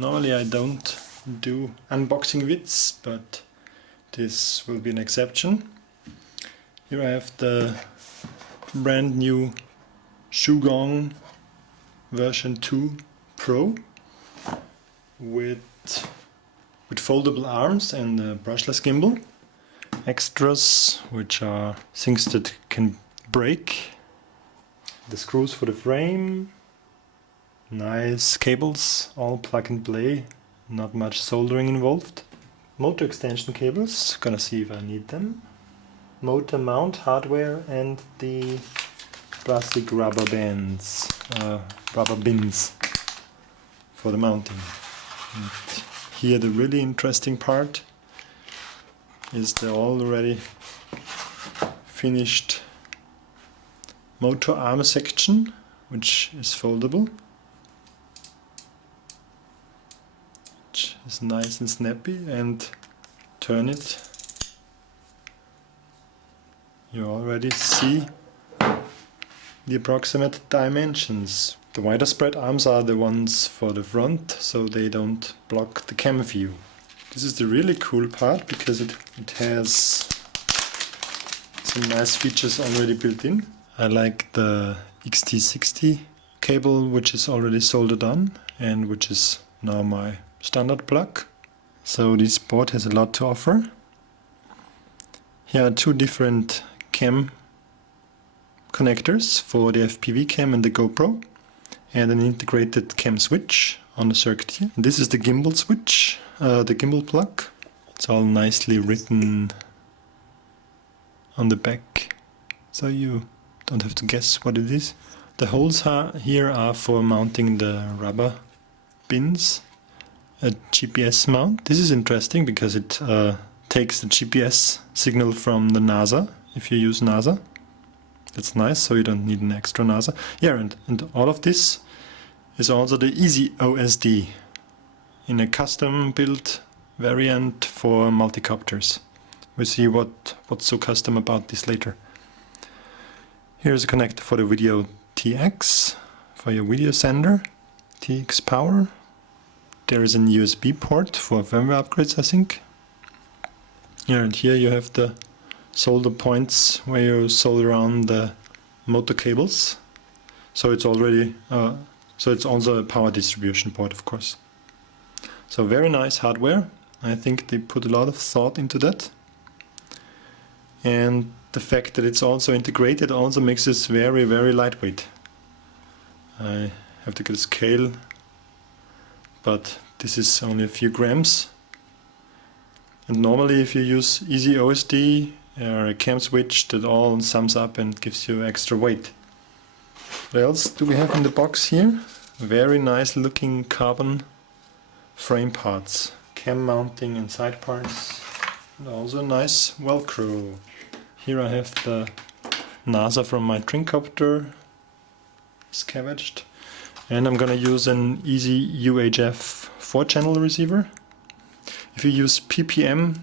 Normally I don't do unboxing vids, but this will be an exception. Here I have the brand new XuGong version 2 Pro with foldable arms and a brushless gimbal. Extras, which are things that can break. The screws for the frame. Nice cables, all plug and play, not much soldering involved. Motor extension cables, gonna see if I need them. Motor mount hardware and the plastic rubber bins for the mounting. And here the really interesting part is the already finished motor arm section, which is foldable, which is nice and snappy, and turn it. You already see the approximate dimensions. The wider spread arms are the ones for the front, so they don't block the cam view. This is the really cool part, because it has some nice features already built in. I like the XT60 cable, which is already soldered on and which is now my standard plug. So this board has a lot to offer. Here are two different cam connectors for the FPV cam and the Gopro, and an integrated cam switch on the circuit here. And this is the gimbal switch, the gimbal plug. It's all nicely written on the back, so you don't have to guess what it is. The holes here are for mounting the rubber bins, a GPS mount. This is interesting because it takes the GPS signal from the Naza, if you use Naza. That's nice, so you don't need an extra Naza. Yeah, and all of this is also the ezOSD in a custom built variant for multicopters. We'll see what's so custom about this later. Here's a connector for the video TX, for your video sender, TX power. There is an USB port for firmware upgrades, I think. Yeah, and here you have the solder points where you solder on the motor cables. So it's already, so it's also a power distribution port, of course. So very nice hardware. I think they put a lot of thought into that. And the fact that it's also integrated also makes this very, very lightweight. I have to get a scale, but this is only a few grams. And normally if you use ezOSD or a camswitch, that all sums up and gives you extra weight. What else do we have in the box here? Very nice looking carbon frame parts, cam mounting and side parts, and also nice Velcro. Here I have the Naza from my Quadcopter scavenged, and I'm gonna use an ezUHF 4-channel receiver. If you use PPM,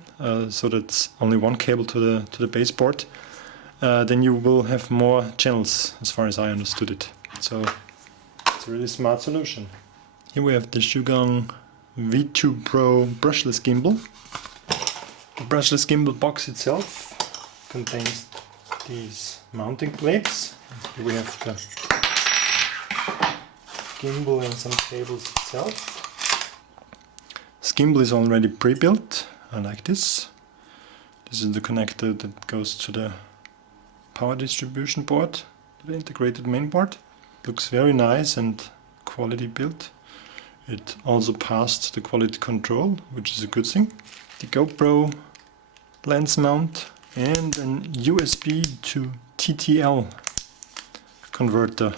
so that's only one cable to the baseboard, then you will have more channels, as far as I understood it. So it's a really smart solution. Here we have the XuGong V2 Pro brushless gimbal. The brushless gimbal box itself contains these mounting plates. Here we have the gimbal and some cables itself. This gimbal is already pre-built. I like this. This is the connector that goes to the power distribution board, the integrated main board. Looks very nice and quality built. It also passed the quality control, which is a good thing. The Gopro lens mount and an USB to TTL converter.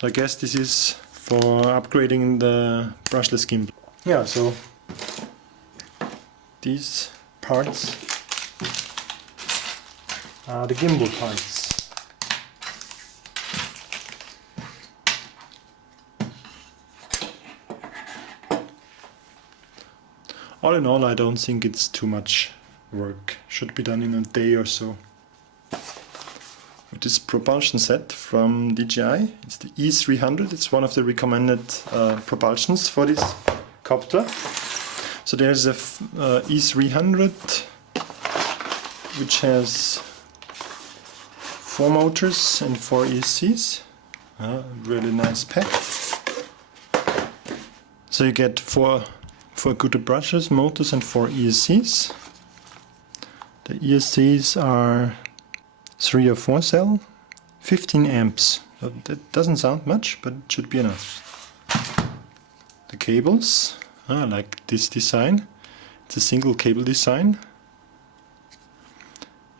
So I guess this is for upgrading the brushless gimbal. Yeah, so these parts are the gimbal parts. All in all, I don't think it's too much work. Should be done in a day or so. this propulsion set from DJI. It's the E300. It's one of the recommended propulsions for this copter. So there's a E300 which has 4 motors and 4 ESCs. Really nice pack. So you get 4 good brushes, motors and 4 ESCs. The ESCs are 3 or 4 cell, 15 amps. So that doesn't sound much, but it should be enough. The cables, I like this design. It's a single cable design.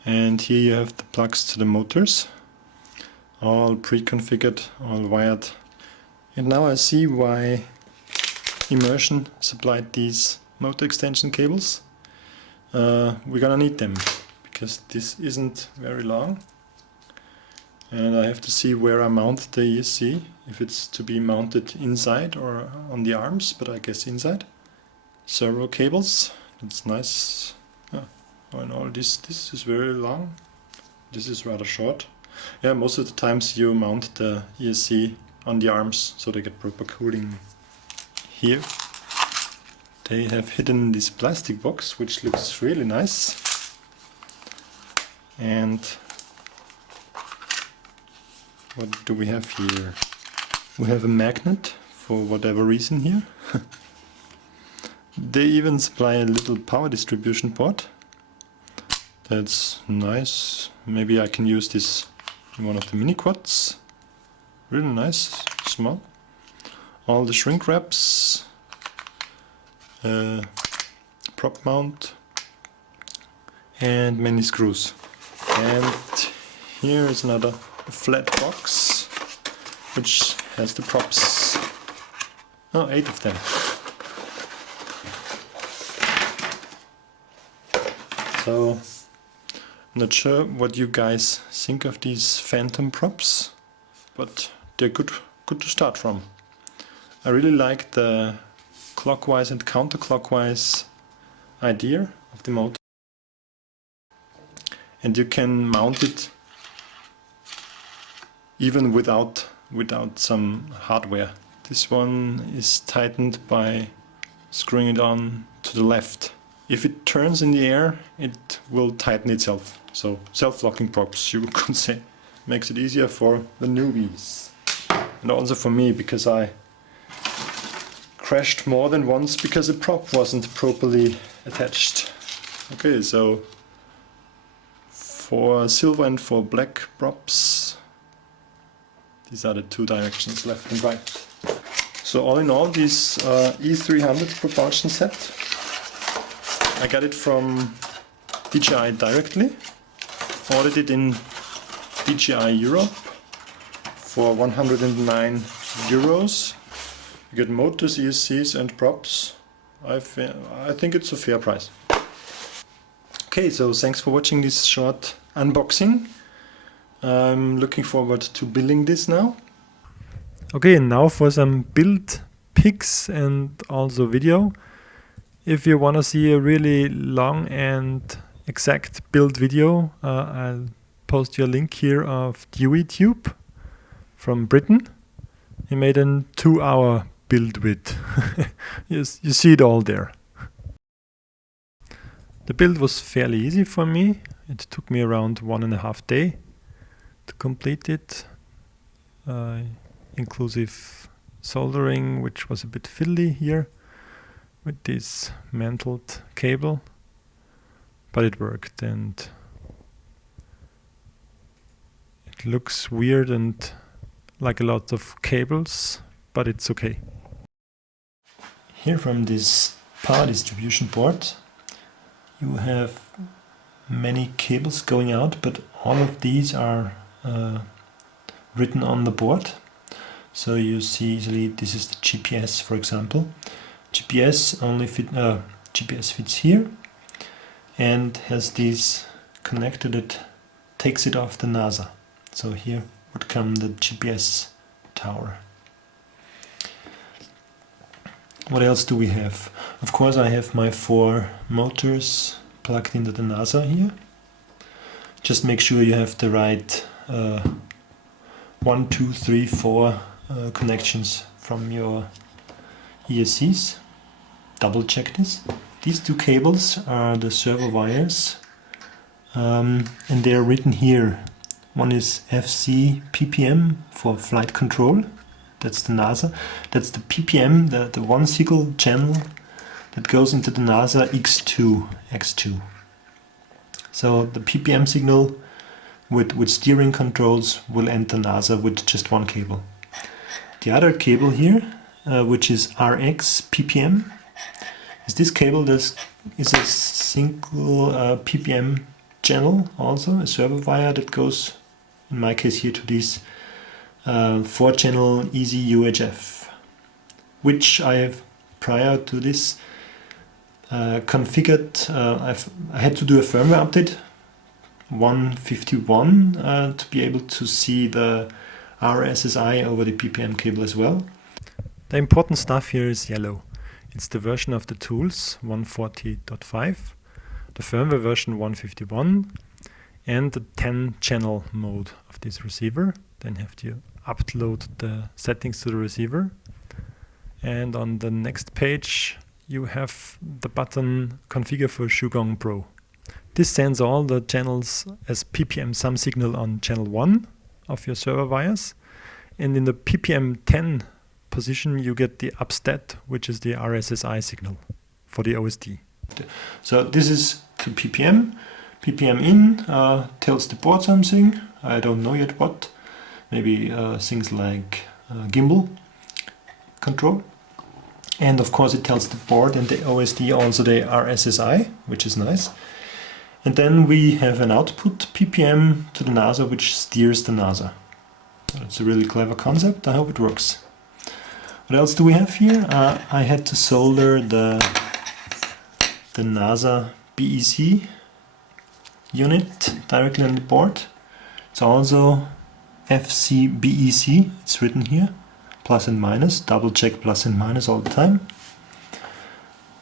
And here you have the plugs to the motors, all pre-configured, all wired. And now I see why Immersion supplied these motor extension cables. We're gonna need them because this isn't very long, and I have to see where I mount the ESC, if it's to be mounted inside or on the arms, but I guess inside. Servo cables, it's nice. Oh, and all this is very long, this is rather short. Yeah, most of the times you mount the ESC on the arms so they get proper cooling. Here they have hidden this plastic box which looks really nice, and what do we have here? We have a magnet for whatever reason here. They even supply a little power distribution port. That's nice. Maybe I can use this in one of the mini quads. Really nice, small. All the shrink wraps, prop mount, and many screws. And here is another flat box which has the props. Oh, 8 of them. So I'm not sure what you guys think of these phantom props, but they're good to start from. I really like the clockwise and counterclockwise idea of the motor, and you can mount it even without some hardware. This one is tightened by screwing it on to the left. If it turns in the air, it will tighten itself. So self-locking props, you could say. Makes it easier for the newbies. And also for me, because I crashed more than once because the prop wasn't properly attached. Okay, so for silver and for black props, these are the 2 directions, left and right. So all in all, this E300 propulsion set, I got it from DJI directly, ordered it in DJI Europe for 109 euros. You get motors, ESCs and props. I think it's a fair price. Okay, so thanks for watching this short unboxing. I'm looking forward to building this now. Okay, now for some build pics and also video. If you want to see a really long and exact build video, I'll post you a link here of DeweyTube from Britain. He made a 2-hour build with. Yes, you see it all there. The build was fairly easy for me. It took me around 1.5 days to complete it, inclusive soldering, which was a bit fiddly here with this mantled cable, but it worked, and it looks weird and like a lot of cables, but it's okay. Here from this power distribution board you have many cables going out, but all of these are written on the board. So you see easily this is the GPS, for example. GPS fits here and has these connected, it takes it off the Naza. So here would come the GPS tower. What else do we have? Of course I have my 4 motors plugged into the Naza here. Just make sure you have the right 1, 2, 3, 4 connections from your ESCs. Double check this. These two cables are the servo wires, and they are written here. One is FC PPM for flight control. That's the Naza. That's the PPM, the one single channel that goes into the Naza X2. So the PPM signal with steering controls will enter Naza with just one cable. The other cable here, which is RX PPM, is this cable that is a single PPM channel, also a servo wire that goes, in my case here, to this 4-channel ezUHF, which I have prior to this configured. I had to do a firmware update 151 to be able to see the RSSI over the PPM cable as well. The important stuff here is yellow. It's the version of the tools 140.5, the firmware version 151, and the 10-channel mode of this receiver. Then have to upload the settings to the receiver. And on the next page you have the button Configure for XuGong Pro. This sends all the channels as PPM sum signal on channel 1 of your servo wires, and in the PPM 10 position you get the upstat, which is the RSSI signal for the OSD. So this is to PPM. PPM in tells the board something, I don't know yet what, maybe things like gimbal control. And of course it tells the board and the OSD also the RSSI, which is nice. And then we have an output PPM to the Naza, which steers the Naza. It's a really clever concept, I hope it works. What else do we have here? I had to solder the Naza BEC unit directly on the board. It's also FC BEC, it's written here, plus and minus, double check plus and minus all the time.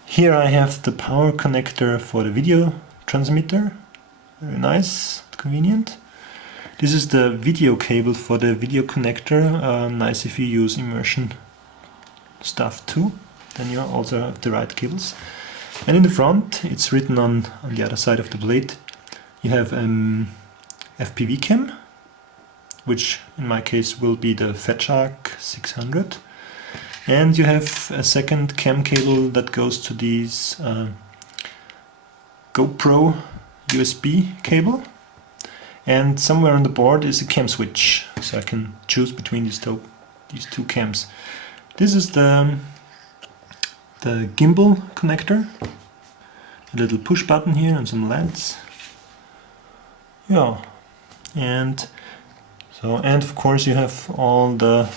Here I have the power connector for the video transmitter, very nice, convenient. This is the video cable for the video connector, nice if you use immersion stuff too, then you also have the right cables. And in the front, it's written on the other side of the plate, you have an FPV cam, which in my case will be the FatShark 600. And you have a second cam cable that goes to these Gopro USB cable. And somewhere on the board is a cam switch, so I can choose between these two cams. This is the gimbal connector, a little push button here and some LEDs. Yeah, and of course you have all the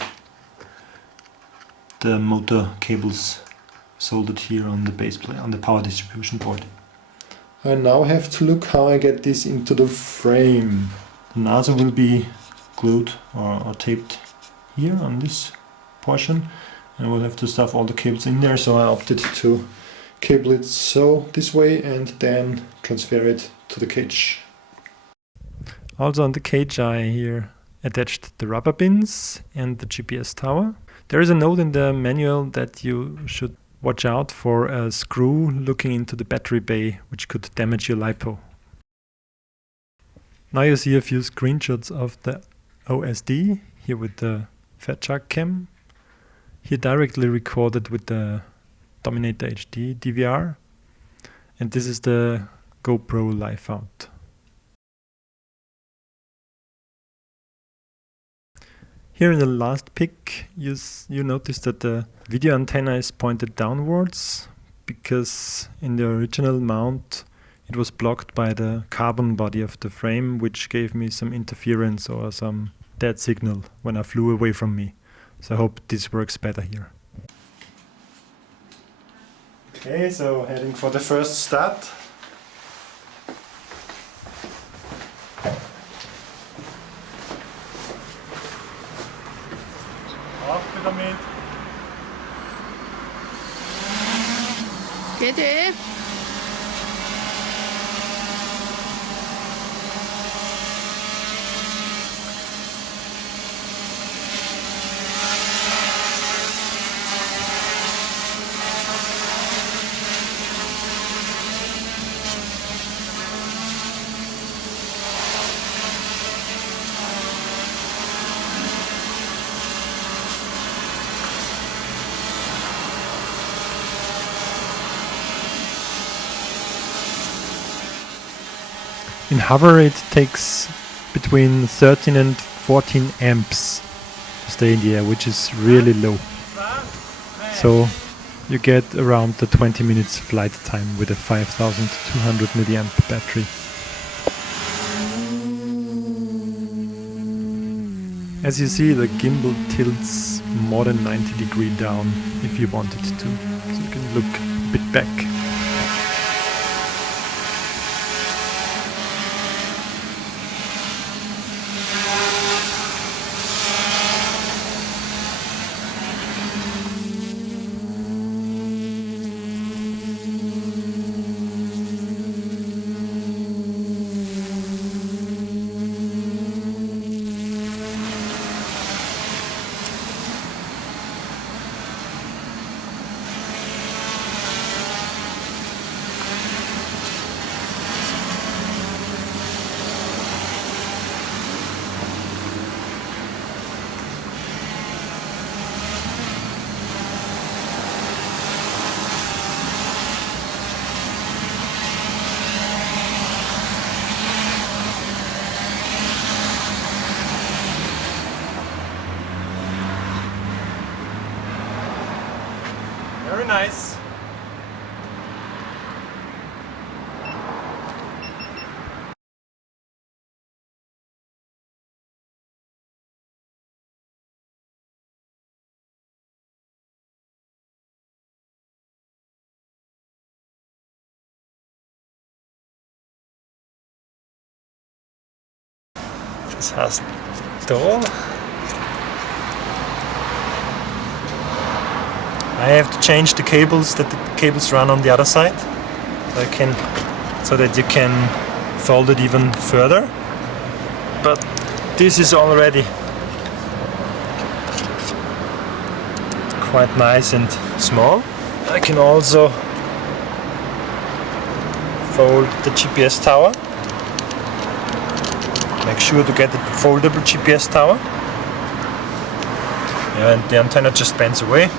motor cables soldered here on the base plate, on the power distribution board. I now have to look how I get this into the frame. The Naza will be glued or taped here on this portion, and we'll have to stuff all the cables in there, so I opted to cable it this way and then transfer it to the cage. Also on the cage I here attached the rubber bins and the GPS tower. There is a note in the manual that you should watch out for a screw looking into the battery bay, which could damage your LiPo. Now you see a few screenshots of the OSD, here with the FatShark cam, here directly recorded with the Dominator HD DVR, and this is the Gopro liveout. Here in the last pic, you notice that the video antenna is pointed downwards, because in the original mount it was blocked by the carbon body of the frame, which gave me some interference or some dead signal when I flew away from me. So I hope this works better here. Okay, so heading for the first start. Auf damit. Bitte. In hover it takes between 13 and 14 amps to stay in the air, which is really low. So you get around the 20 minutes flight time with a 5200 milliamp battery. As you see, the gimbal tilts more than 90 degrees down if you want it to, so you can look a bit back. Very nice. Das heißt da. I have to change the cables, that the cables run on the other side, so that you can fold it even further. But this is already quite nice and small. I can also fold the GPS tower. Make sure to get a foldable GPS tower. Yeah, and the antenna just bends away.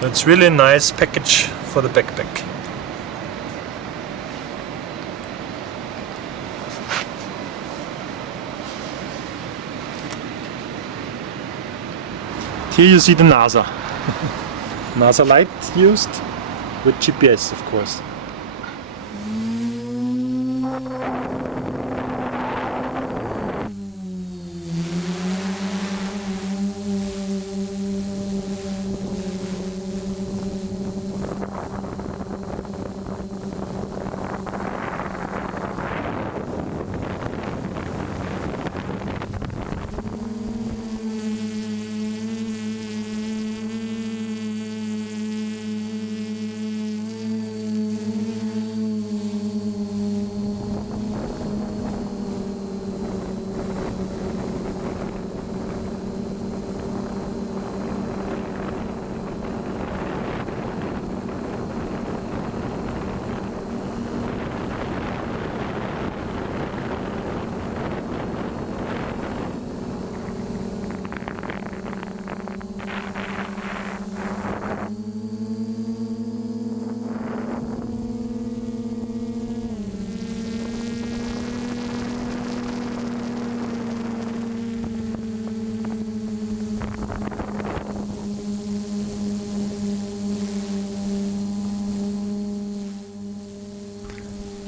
So it's really a nice package for the backpack. Here you see the Naza. Naza light used with GPS, of course.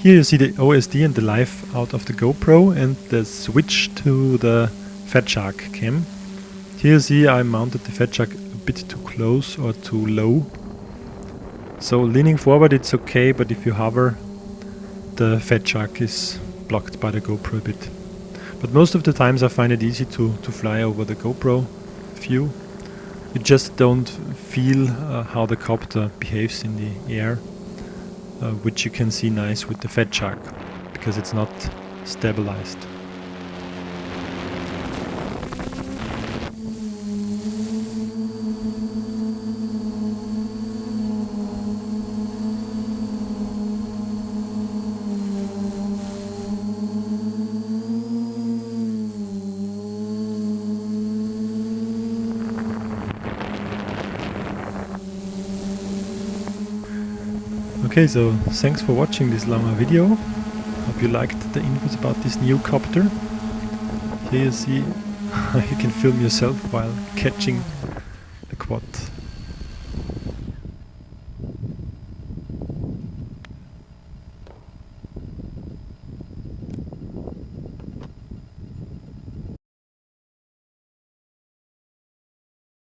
Here you see the OSD and the live out of the GoPro and the switch to the Fat Shark cam. Here you see I mounted the Fat Shark a bit too close or too low. So leaning forward it's okay, but if you hover, the Fat Shark is blocked by the GoPro a bit. But most of the times I find it easy to fly over the GoPro view. You just don't feel how the copter behaves in the air. Which you can see nice with the Fat Shark, because it's not stabilized. Okay, so thanks for watching this longer video. Hope you liked the infos about this new copter. Here you see how you can film yourself while catching the quad.